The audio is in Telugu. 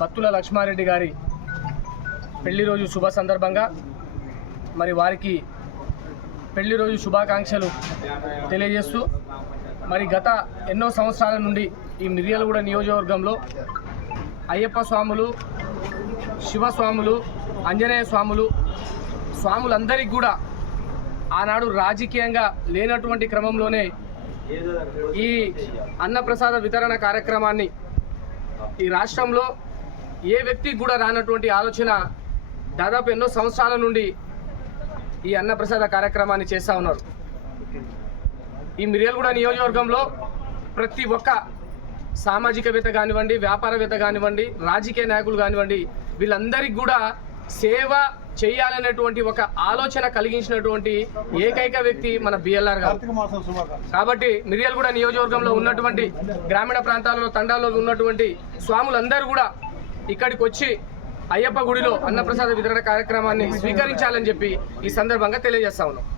బత్తుల లక్ష్మారెడ్డి గారి పెళ్లి రోజు శుభ సందర్భంగా మరి వారికి పెళ్లి రోజు శుభాకాంక్షలు తెలియజేస్తూ మరి గత ఎన్నో సంవత్సరాల నుండి ఈ మిర్యాలగూడ నియోజకవర్గంలో అయ్యప్ప స్వాములు, శివస్వాములు, ఆంజనేయ స్వాములందరికీ కూడా ఆనాడు రాజకీయంగా లేనటువంటి క్రమంలోనే ఈ అన్నప్రసాద వితరణ కార్యక్రమాన్ని ఈ రాష్ట్రంలో ఏ వ్యక్తికి కూడా రానటువంటి ఆలోచన దాదాపు ఎన్నో సంవత్సరాల నుండి ఈ అన్నప్రసాద కార్యక్రమాన్ని చేస్తూ ఉన్నారు. ఈ మిర్యాలగూడ నియోజకవర్గంలో ప్రతి ఒక్క సామాజికవేత్త కానివ్వండి, వ్యాపారవేత్త కానివ్వండి, రాజకీయ నాయకులు కానివ్వండి, వీళ్ళందరికీ కూడా సేవ చేయాలనేటువంటి ఒక ఆలోచన కలిగించినటువంటి ఏకైక వ్యక్తి మన బిఎల్ఆర్ గారు. కాబట్టి మిర్యాలగూడ నియోజకవర్గంలో ఉన్నటువంటి గ్రామీణ ప్రాంతాలలో తండాల్లో ఉన్నటువంటి స్వాములందరూ కూడా ఇక్కడికి వచ్చి అయ్యప్ప గుడిలో అన్నప్రసాద వితరణ కార్యక్రమాన్ని స్వీకరించాలని చెప్పి ఈ సందర్భంగా తెలియజేస్తా ఉన్నాం.